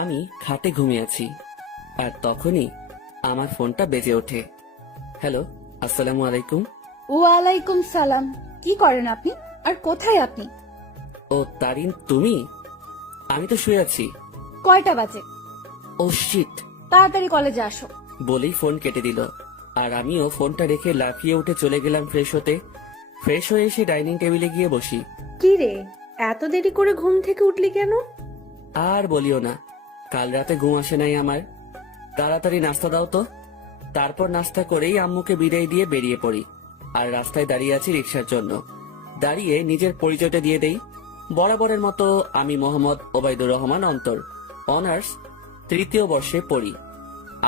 আমি খাটে ঘুমিয়ে আছি, আর তখনই আমার ফোনটা বেজে ওঠে। হ্যালো, আসসালামু আলাইকুম। ওয়ালাইকুম সালাম। কি করেন আপনি, আর কোথায় আপনি? ও তারিন, তুমি? আমি তো শুয়ে আছি। কয়টা বাজে? ও শিট, তাড়াতাড়ি কলেজে আসো। বলেই ফোন কেটে দিল। আর আমিও ফোনটা রেখে লাফিয়ে উঠে চলে গেলাম ফ্রেশ হতে। ফ্রেশ হয়ে এসে ডাইনিং টেবিলে গিয়ে বসি। কি রে, এত দেরি করে ঘুম থেকে উঠলি কেন? আর বলিও না, কাল রাতে ঘুম আসে নাই আমার। তাড়াতাড়ি নাস্তা দাও তো। তারপর নাস্তা করেই আম্মুকে বিদায় দিয়ে বেরিয়ে পড়ি। আর রাস্তায় দাঁড়িয়ে আছি রিক্সার জন্য। দাঁড়িয়ে নিজের পরিচয়টা দিয়ে দেই। বরাবরের মতো আমি মোহাম্মদ ওবায়দুর রহমান অন্তর, অনার্স 3য় বর্ষে পড়ি।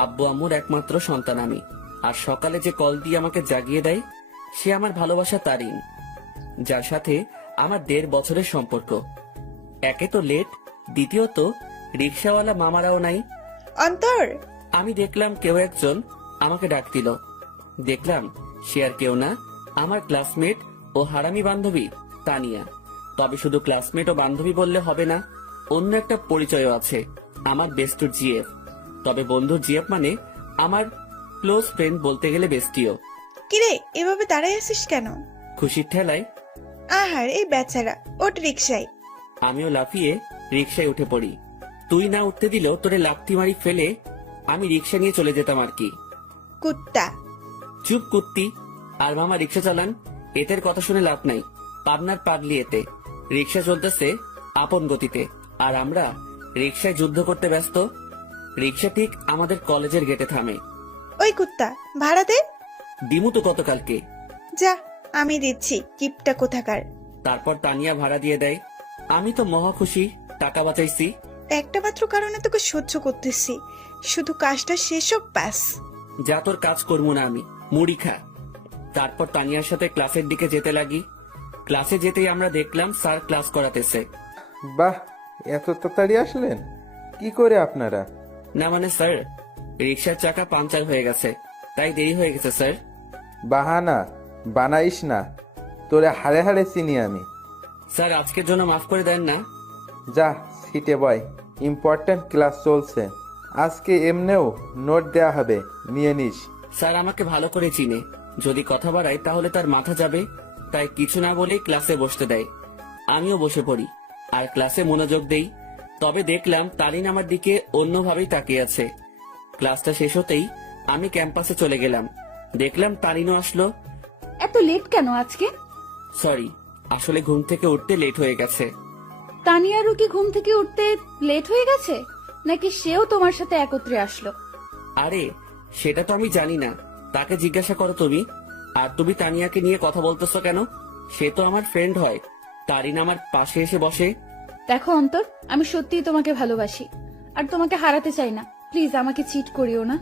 আব্বু আম্মুর একমাত্র সন্তান আমি। আর সকালে যে কল দিয়ে আমাকে জাগিয়ে দেয় সে আমার ভালোবাসা তারিন, যার সাথে আমার 1.5 বছরের সম্পর্ক। একে তো লেট, দ্বিতীয়ত রিক্সাওয়ালা মামারাও নাই। অন্তর, আমি দেখলাম কেউ একজন আমাকে ডাক দিল। দেখলাম সে আর কেউ না, আমার ক্লাসমেট ও হারামি বান্ধবী তানিয়া। তবে শুধু ক্লাসমেট ও বান্ধবী বললে হবে না, অন্য একটা পরিচয়ও আছে, আমার বেস্টুর জিএফ। তবে বন্ধুর জিএফ মানে আমার ক্লোজ ফ্রেন্ড, বলতে গেলে বেস্টিও। কিরে এভাবে দাঁড়াই আছিস কেন? খুশির ঠেলায় আহার, এই বেচারা, ওট রিক্সায়। আমিও লাফিয়ে রিক্সায় উঠে পড়ি। তুই না উঠতে দিলেও তোরে লাথি মারি ফেলে আমি রিক্সা নিয়ে চলে যেতাম আর কি। কুত্তা। চুপ কুত্তি। আর মামা রিক্সা চালান, এদের কথা শুনে লাভ নাই। পাবনার পাগলি এতে। রিক্সা চলতেছে আপন গতিতে, আর আমরা রিক্সায় যুদ্ধ করতে ব্যস্ত। রিক্সা ঠিক আমাদের কলেজের গেটে থামে। ওই কুত্তা, ভাড়া দে। দিমু তো গতকালকে। যা, আমি দিচ্ছি, কিপটা কোথাকার। তারপর তানিয়া ভাড়া দিয়ে দেয়। আমি তো মহা খুশি, টাকা বাঁচাইছি। একটা মাত্র কারণে তোকে সহ্য করতেছি, শুধু কাজটা শেষ হোক ব্যাস। যা, তোর কাজ করবো না আমি, মুড়ি খা। তারপর তানিয়ার সাথে ক্লাসের দিকে যেতে লাগি। ক্লাসে যেতেই আমরা দেখলাম স্যার ক্লাস করাতেছে। বাহ, এত তাড়াতাড়ি আসলেন? কি করে আপনারা? না মানে স্যার, রিক্সার চাকা পাংচার হয়ে গেছে, তাই দেরি হয়ে গেছে স্যার। বাহানা বানাইস না, তোরে হাড়ে হাড়ে চিনি আমি। স্যার আজকের জন্য মাফ করে দেন না। যা সিটে বয়, ইম্পর্টেন্ট ক্লাস চলছে। আজকে এমনেও নোট দেয়া হবে, নিয়ে নিস। স্যার আমাকে ভালো করে চিনে, যদি কথা বাড়াই তাহলে তার মাথা যাবে, তাই কিছু না বলেই ক্লাসে বসতে দেয়। আমিও বসে পড়ি আর ক্লাসে মনোযোগ দেই। তবে দেখলাম তারিন আমার দিকে অন্যভাবেই তাকিয়ে আছে। ক্লাসটা শেষ হতেই আমি ক্যাম্পাসে চলে গেলাম। দেখলাম তারিনও আসলো। এত লেট কেন আজকে? সরি, আসলে ঘুম থেকে উঠতে লেট হয়ে গেছে। তানিয়ারও কি ঘুম থেকে উঠতে লেট হয়ে গেছে, নাকি সেও তোমার সাথে একত্রে আসলো? আরে সেটা তো আমি জানি না, তাকে জিজ্ঞাসা করো তুমি। আর তুমি তানিয়াকে নিয়ে কথা বলতেছো কেন? সে তো আমার ফ্রেন্ড হয়। তারিন আমার পাশে এসে বসে। দেখো অন্তর, আমি সত্যিই তোমাকে ভালোবাসি, আর তোমাকে হারাতে চাই না। প্লিজ আমাকে চিট করিও না।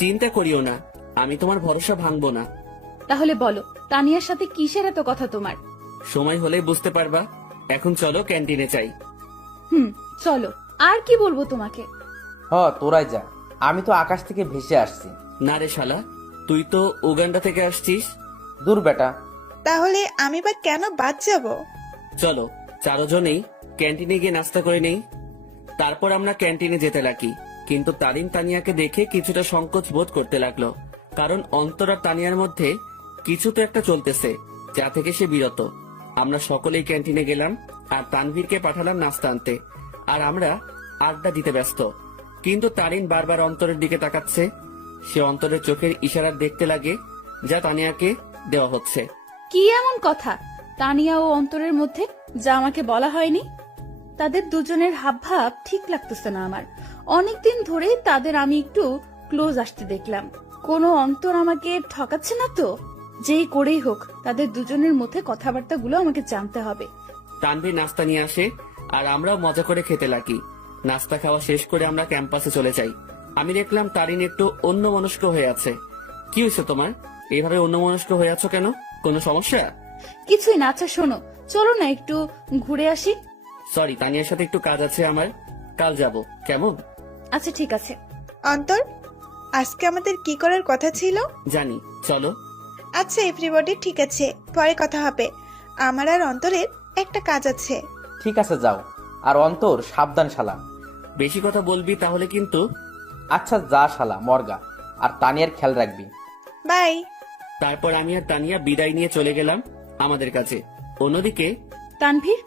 চিন্তা করিও না, আমি তোমার ভরসা ভাঙবো না। তাহলে বলো, তানিয়ার সাথে কিসের এত কথা তোমার? সময় হলে বুঝতে পারবা। এখন চলো ক্যান্টিনে যাই। চলো। আর কি বলবো তোমাকে? তোরাই যা, আমি তো আকাশ থেকে ভেসে আসছি। না রে শালা, তুই তো উগান্ডা থেকে আসছিস। দূর বেটা। তাহলে আমি বা কেন বাদ যাব? চলো চারজনেই ক্যান্টিনে গিয়ে নাস্তা করে নেই। তারপর আমরা ক্যান্টিনে যেতে লাগি। কিন্তু তারিন তানিয়াকে দেখে কিছুটা সংকোচ বোধ করতে লাগলো, কারণ অন্তর আর তানিয়ার মধ্যে কিছু তো একটা চলতেছে, যা থেকে সে বিরত। আমরা সকলেই ক্যান্টিনে গেলাম আর তানভীরকে পাঠালাম নাস্তা আনতে। আর আমরা আড্ডা দিতে ব্যস্ত। কিন্তু তারিন বারবার অন্তরের দিকে তাকাচ্ছে। সে অন্তরের চোখের ইশারা দেখতে লাগে, যা তানিয়াকে দেওয়া হচ্ছে। কি এমন কথা তানিয়া ও অন্তরের মধ্যে, যা আমাকে বলা হয়নি? তাদের দুজনের হাবভাব ঠিক লাগতেছে না আমার। অনেকদিন ধরেই তাদের আমি একটু ক্লোজ আসতে দেখলাম। কোনো অন্তর আমাকে ঠকাচ্ছে না তো? যেই করেই হোক, তাদের দুজনের মধ্যে কথাবার্তাগুলো আমাকে জানতে হবে। তানভীর নাস্তা নিয়ে আসে আর আমরাও মজা করে খেতে লাগি। নাস্তা খাওয়া শেষ করে আমরা ক্যাম্পাসে চলে যাই। আমি দেখলাম তারিন একটু অন্যমনস্ক হয়ে আছে। কি হয়েছে তোমার, এইভাবে অন্যমনস্ক হয়ে আছো কেন? কোনো সমস্যা? কিছুই না। আচ্ছা শোনো, চলো না একটু ঘুরে আসি। সরি, তানিয়ার সাথে একটু কাজ আছে আমার, কাল যাব। কেমন? আচ্ছা ঠিক আছে। অন্তর, আজকে আমাদের কি করার কথা ছিল? জানি, চলো। আচ্ছা এভরিবডি, ঠিক আছে, পরে কথা হবে। আমার আর অন্তরের একটা কাজ আছে। ঠিক আছে যাও। আর অন্তর সাবধান শালা। বেশি কথা বলবি তাহলে কিন্তু। আচ্ছা যা শালা মর্গা। আর তানিয়ার খেয়াল রাখবি। বাই। তারপর আমি আর তানিয়া বিদায় নিয়ে চলে গেলাম আমাদের কাছে। অন্যদিকে তানভীর,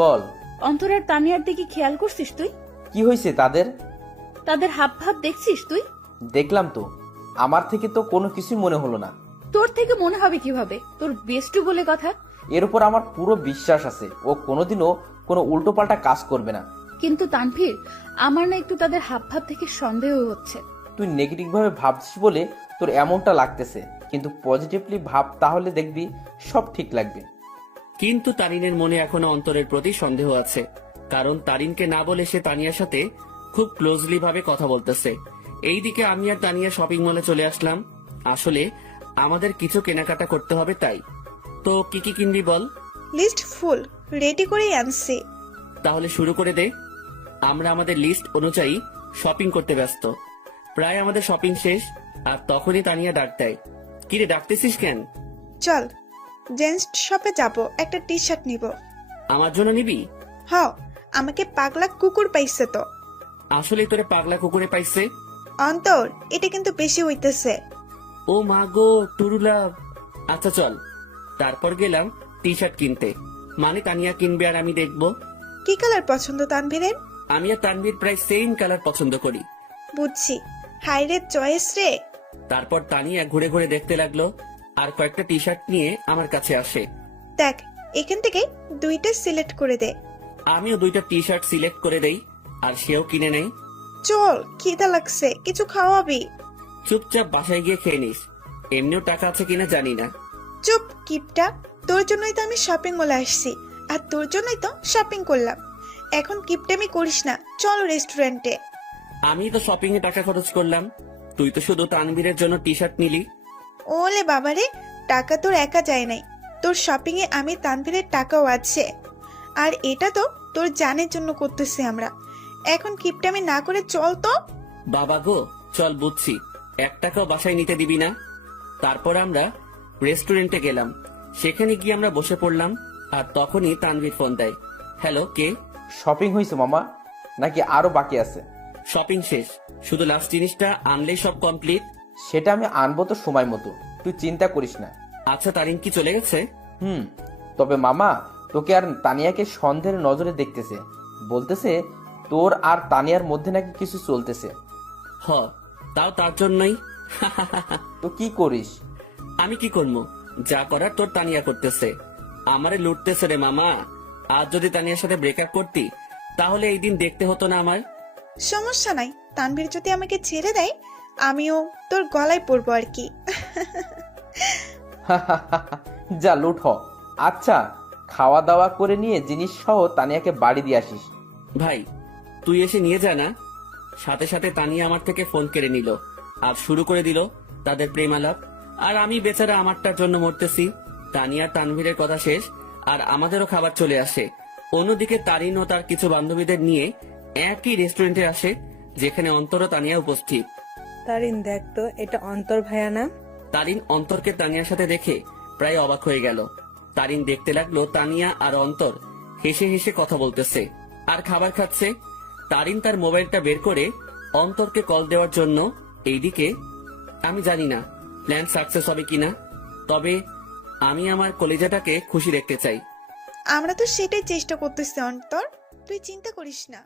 বল। অন্তর আর তানিয়ার দিকে খেয়াল করছিস তুই? কি হয়েছে তাদের? তাদের হাবভাব দেখছিস তুই? দেখলাম তো। আমার থেকে তো কোনো কিছুই মনে হলো না। তোর থেকে মনে হবে কিভাবে? তোর বেস্টু বলে কথা। এর উপর আমার পুরো বিশ্বাস আছে ও কোনোদিনও কোনো উল্টোপাল্টা কাজ করবে না। কিন্তু তানভীর, আমার না একটু তাদের হাবভাব থেকে সন্দেহ হচ্ছে। তুই নেগেটিভ ভাবে ভাবছিস বলে তোর এমনটা লাগতেছে, কিন্তু পজিটিভলি ভাব, তাহলে দেখবি সব ঠিক লাগবে। কিন্তু তারিনের মনে এখনো অন্তরের প্রতি সন্দেহ আছে, কারণ তারিনকে না বলে সে তানিয়ার সাথে খুব ক্লোজলি ভাবে কথা বলতেছে। এইদিকে আমি আর তানিয়া শপিং মলে চলে আসলাম। আসলে আমাদের কিছু কেনাকাটা করতে হবে, তাই। তো কি কি কিনবি বল? লিস্ট ফুল রেডি করেই আনছি। তাহলে শুরু করে দে। আমরা আমাদের লিস্ট অনুযায়ী শপিং করতে ব্যস্ত। প্রায় আমাদের শপিং শেষ, আর তখনই তানিয়া ডাক দেয়। কিরে, ডাকতেছিস কেন? চল জেন্টস শপে যাব, একটা টি শার্ট নিব। আমার জন্য নিবি? হ, আমাকে পাগলা কুকুর পাইছে তো। আসলে তোরে পাগলা কুকুরে পাইছে? অন্তর, এটা কিন্তু বেশি হইতেছে। ও মা গো, টুরুলা। আচ্ছা চল। তারপর গেলাম টি শার্ট কিনতে, মানে তানিয়া কিনবে আর আমি দেখবো। কি কালার পছন্দ তানভীরের? আমি আর তানভীর প্রায় সেম কালার পছন্দ করি। বুঝছি, হাইরে চয়েস রে। তারপর তানিয়া ঘুরে ঘুরে দেখতে লাগলো, আর কয়েকটা টি শার্ট নিয়ে আমার কাছে আসে। দেখ, এখান থেকে দুইটা সিলেক্ট করে দে। আমিও দুইটা টি শার্ট সিলেক্ট করে দেই, আর সেও কিনে নেই। চল, খিদা লাগছে, কিছু খাওয়াবি? চুপচাপ বাসায় গিয়ে খেয়ে নিস, এমনিও টাকা আছে কিনা জানি না। চুপ কিপটা, তোর জন্যই তো আমি শপিং মলে আসছি, আর তোর জন্যই তো শপিং করলাম। এখন কিপটামি করিস না, চল রেস্টুরেন্টে। আমি তো শপিং এ টাকা খরচ করলাম, তুই তো শুধু তানভীরের জন্য টি শার্ট নিলি। ওলে বাবারে, টাকা তোর একা যায় নাই, তোর শপিং এ আমি তানভীরের টাকাও আছে। আর এটা তো তোর জানের জন্য করতেছি আমরা। এখন কিপটামি না করে চল তো। বাবা গো, চল বুঝছি, 1 টাকাও বাসায় নিতে দিবি না। তারপর আমরা রেস্টুরেন্টে গেলাম। সেখানে গিয়ে আমরা বসে পড়লাম, আর তখনই তানভীর ফোন দেয়। হ্যালো, কে? শপিং হয়েছে মামা, নাকি আরো বাকি আছে? শপিং শেষ, শুধু লাস্ট জিনিসটা আনলেই সব কমপ্লিট। সেটা আমি আনবো তো সময় মতো, তুই চিন্তা করিস না। আচ্ছা, তারিন কি চলে গেছে? তবে মামা, তোকে আর তানিয়াকে সন্দেহের নজরে দেখতেছে, বলতেছে তোর আর তানিয়ার মধ্যে নাকি কিছু চলতেছে। হ, তাও তার জন্যই। তো কি করিস? আমি কি করবো? যা করার তোর তানিয়া করতেছে, আমারে লুটতেছে রে মামা। আজ যদি তানিয়ার সাথে ব্রেকআপ করতি, তাহলে এই দিন দেখতে হতো না আমার। সমস্যা নাই, তানভীর যদি আমাকে ছেড়ে দেয়, আমিও তোর গলায় পড়বো আর কি। যা লুট হ। আচ্ছা, খাওয়া দাওয়া করে নিয়ে জিনিস সহ তানিয়াকে বাড়ি দিয়ে আসিস। ভাই, তুই এসে নিয়ে যা না। সাথে সাথে তানিয়া আমার থেকে ফোন কেড়ে নিল, আর শুরু করে দিল তাদের প্রেম আলাপ। আর আমি বেচারা আমারটার জন্য মরতেছি। তানিয়া তানভীরের কথা শেষ, আর আমাদেরও খাবার চলে আসে। অন্যদিকে তারিন ও তার কিছু বান্ধবীদের নিয়ে একই রেস্টুরেন্টে আসে, যেখানে অন্তর ও তানিয়া উপস্থিত। তারিন, দেখ তো, এটা অন্তর ভাইয়া না? তারিন অন্তরকে তানিয়ার সাথে দেখে প্রায় অবাক হয়ে গেল। তারিন দেখতে লাগলো তানিয়া আর অন্তর হেসে হেসে কথা বলতেছে আর খাবার খাচ্ছে। তারিন তার মোবাইলটা বের করে অন্তরকে কল দেওয়ার জন্য। এইদিকে আমি জানি না প্ল্যান সাকসেস হবে কিনা, তবে আমি আমার কলিজাটাকে খুশি দেখতে চাই। আমরা তো সেটাই চেষ্টা করতেছি অন্তর, তুই চিন্তা করিস না।